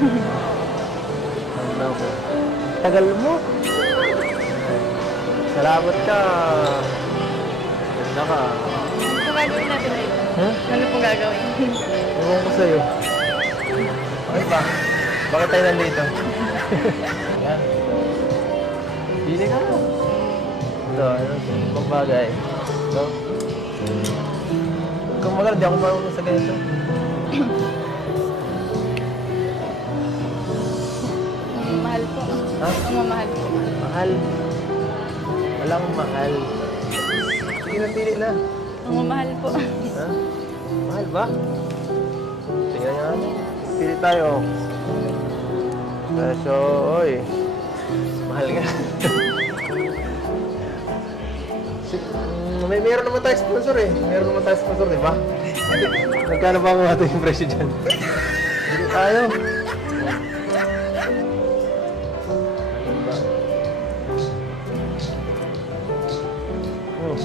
Ano po? Tagal mo. Salamat ka. Ganda ka. Ano pong gagawin natin dito? Huh? Ano pong gagawin? Ewan ko sa'yo. Bakit ba? Bakit tayo nandito? Yan. Pili ka mo. Ito, ano? Ibang bagay. Ito. Kung maganda, di ako marunong sa ganito. Mahal po. Ha? Ang mamahal po. Mahal. Walang mahal. Sige na, pili na. Ang mamahal po. Ha? Mahal ba? Tingnan nga. Pili tayo. So, oy. Mahal nga. Meron naman tayo sponsor eh. Meron naman tayo sponsor, di ba? Nagkano ba ang ato yung presyo dyan? Hindi tayo. Ano ba? Oh.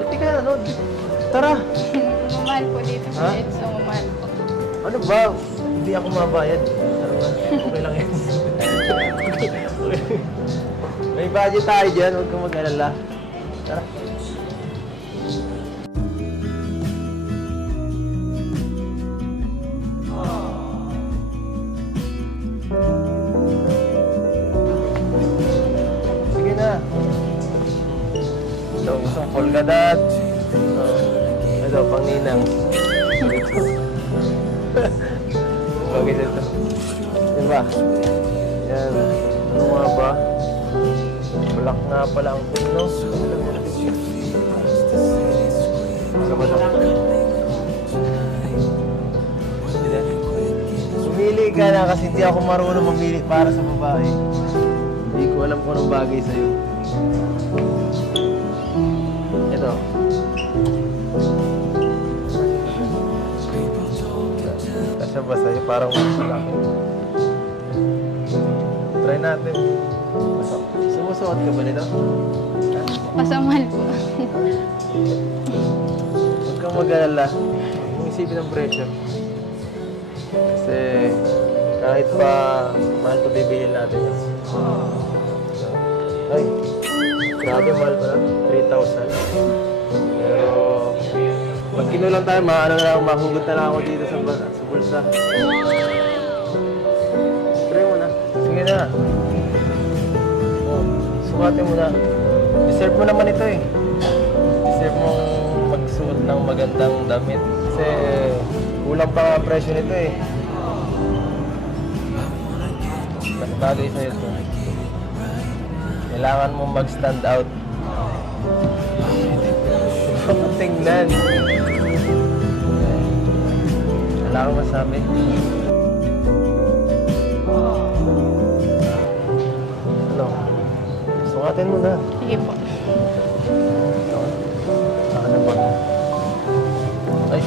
Ba't ka nanood? Tara! Ang mamahal po dito sa Ha? Edso. Ang mamahal po. Ano ba? Hindi ako mabayad. Ano ba? Okay lang yan. May budget tayo dyan. Huwag kang mag-alala. Tara. Sige na. Ito, isang polkadat. Ito, pang ninang. Okay na ito. Diba? Yan. Ano nga ba? Black nga pala ang puno. Ano ba ito? Sumili ka na kasi hindi ako marunong mamili para sa babae. Hindi ko alam kung anong bagay sa'yo. Ito. Kasya ba sa'yo? Parang malaki. Try natin. Sumusuot ka ba nito? Pasamahal po. Huwag kang mag-alala. Huwag mong isipin ang presyo. Kasi kahit pa mahal ito bibilin natin. Ay, grabe mahal pala. 3,000. Pero pag kinulang tayo, maano na lang, mahugot na lang ako dito sa bulsa. Try mo na. Sige na. Sukatin mo na. Deserve mo naman ito eh. Deserve mong magsuot ng magandang damit. Kasi kulang pa nga ang presyo nito eh. Mas bagay sa'yo ito. Kailangan mong mag-stand out. Tingnan. Wala akong masabi. Ano? Sukatin mo na. Sige po. Ano ba? Ay.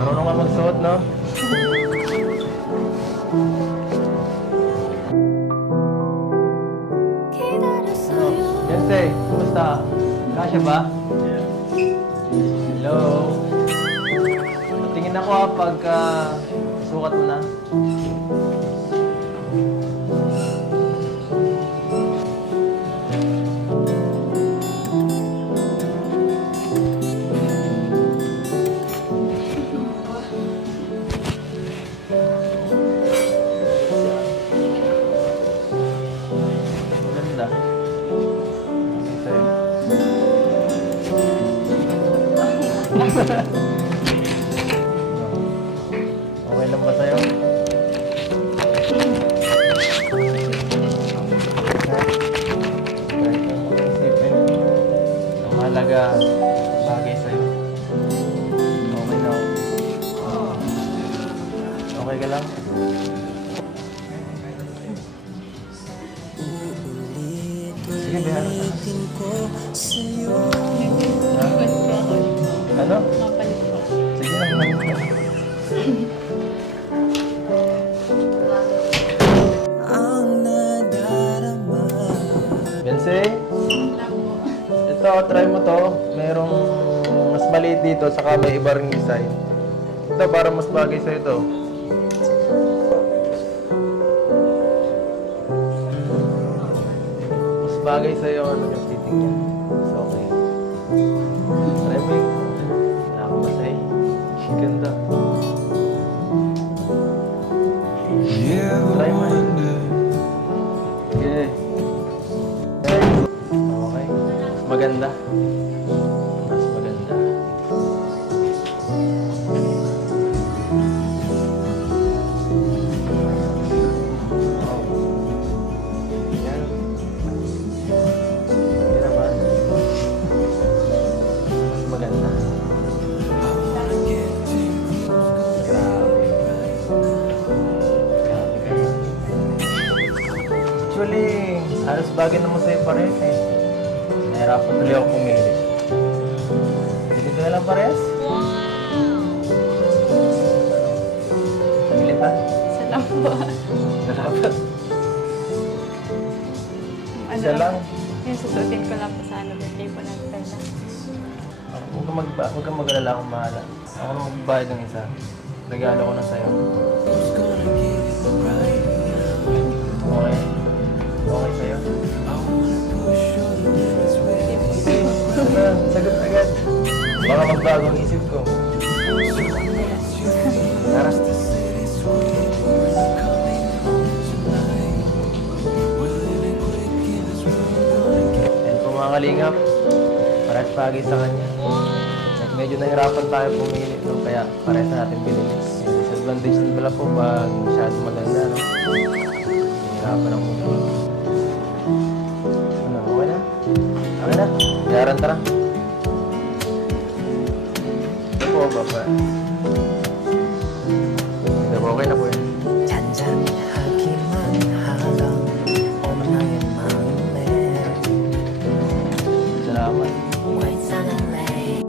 Marunong ka magsuot, no? Bente, kumusta? Kasya ba? Hello? Tingin ako pagka sukat mo na. Ganda. Okay lang ba sa'yo? Isipin. Ang mahalaga, bagay sa'yo. Okay na. Okay ka lang? Sige, bihara ka. Mapalit po ako. Ano? Mapalit po. Sige lang, balik ka. Bensei, ito, try mo to. Merong maliit dito, saka may iba ring design. Ito, para mas bagay sa ito. Mas bagay sa iyo ano yung fitting niya. So, okay. Try mo yun. Nakamasay. Ganda. Try mo yun. Sige. Okay. Mas maganda. Mas maganda. Yan. Yan naman. Mas maganda. Grabe. Grabe kayo. Actually, halos bagay naman sa'yo parehas eh. Nahirapan tuloy ako pumili. Pili ko na lang parehas? Pili pa? Isa lang po. Dapat. Ano Isa lang? Yung susutin ko lang po sa ano, birthday po ng Bella. Huwag kang mag-alala akong bahala. Ako na magbabayad ng isa. Regalo ko na sa'yo. Okay? Okay sa'yo? Sagot agad. Baka magbago ang isip ko. Tara. Yan po mga kalingap. Parehas bagay sa kanya. Medyo nahirapan tayo pumili, no? Kaya parehas na natin binili. Disadvantage din pala po pag masyado maganda, no? Nahirapan ang pumili. Ano, okay na? Okay na. Yaran, tara. Ito po, baba.